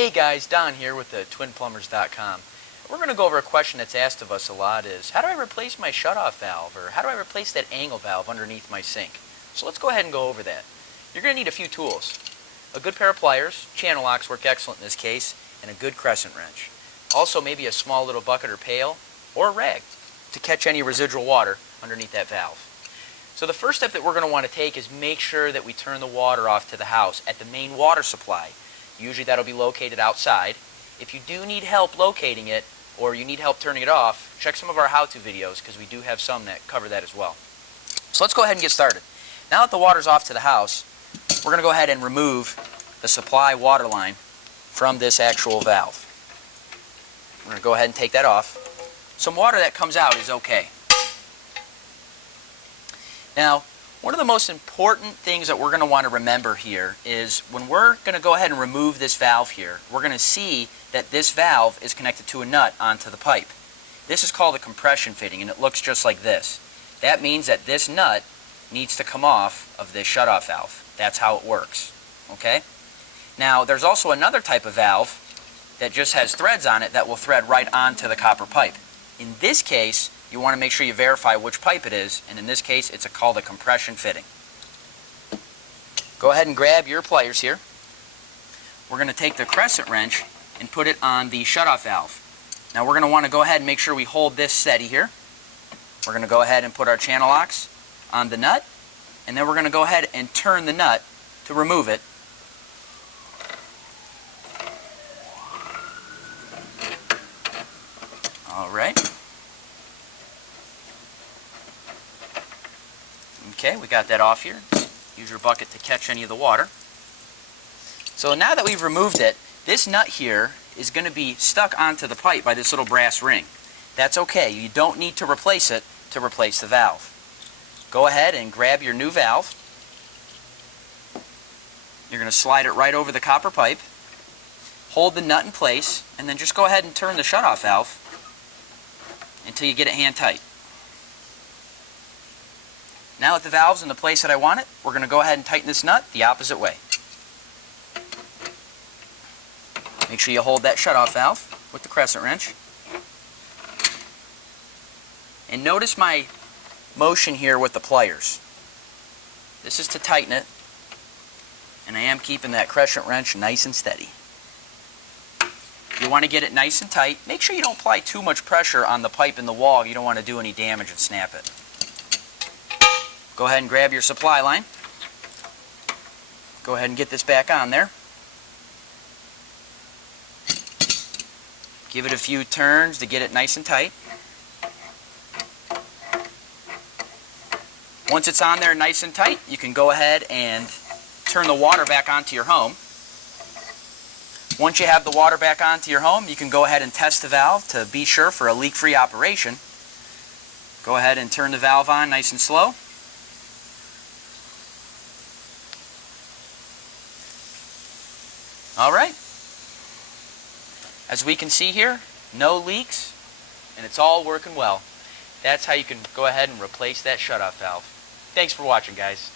Hey guys, Don here with the twinplumbers.com. We're going to go over a question that's asked of us a lot is, how do I replace my shutoff valve, or how do I replace that angle valve underneath my sink? So let's go ahead and go over that. You're going to need a few tools. A good pair of pliers, channel locks work excellent in this case, and a good crescent wrench. Also maybe a small little bucket or pail, or a rag, to catch any residual water underneath that valve. So the first step that we're going to want to take is make sure that we turn the water off to the house at the main water supply. Usually that'll be located outside. If you do need help locating it, or you need help turning it off, check some of our how-to videos because we do have some that cover that as well. So let's go ahead and get started. Now that the water's off to the house, we're going to go ahead and remove the supply water line from this actual valve. We're going to go ahead and take that off. Some water that comes out is okay. Now, one of the most important things that we're going to want to remember here is when we're going to go ahead and remove this valve here, we're going to see that this valve is connected to a nut onto the pipe. This is called a compression fitting, and it looks just like this. That means that this nut needs to come off of this shutoff valve. That's how it works. Okay? Now, there's also another type of valve that just has threads on it that will thread right onto the copper pipe. In this case, you want to make sure you verify which pipe it is, and in this case it's called a compression fitting. Go ahead and grab your pliers here. We're going to take the crescent wrench and put it on the shutoff valve. Now we're going to want to go ahead and make sure we hold this steady here. We're going to go ahead and put our channel locks on the nut, and then we're going to go ahead and turn the nut to remove it. Alright. Okay, we got that off here. Use your bucket to catch any of the water. So now that we've removed it, this nut here is going to be stuck onto the pipe by this little brass ring. That's okay. You don't need to replace it to replace the valve. Go ahead and grab your new valve. You're going to slide it right over the copper pipe. Hold the nut in place, and then just go ahead and turn the shutoff valve until you get it hand tight. Now that the valve's in the place that I want it, we're going to go ahead and tighten this nut the opposite way. Make sure you hold that shutoff valve with the crescent wrench. And notice my motion here with the pliers. This is to tighten it, and I am keeping that crescent wrench nice and steady. You want to get it nice and tight. Make sure you don't apply too much pressure on the pipe in the wall. You don't want to do any damage and snap it. Go ahead and grab your supply line. Go ahead and get this back on there. Give it a few turns to get it nice and tight. Once it's on there nice and tight, you can go ahead and turn the water back onto your home. Once you have the water back onto your home, you can go ahead and test the valve to be sure for a leak-free operation. Go ahead and turn the valve on nice and slow. Alright, as we can see here, no leaks, and it's all working well. That's how you can go ahead and replace that shutoff valve. Thanks for watching, guys.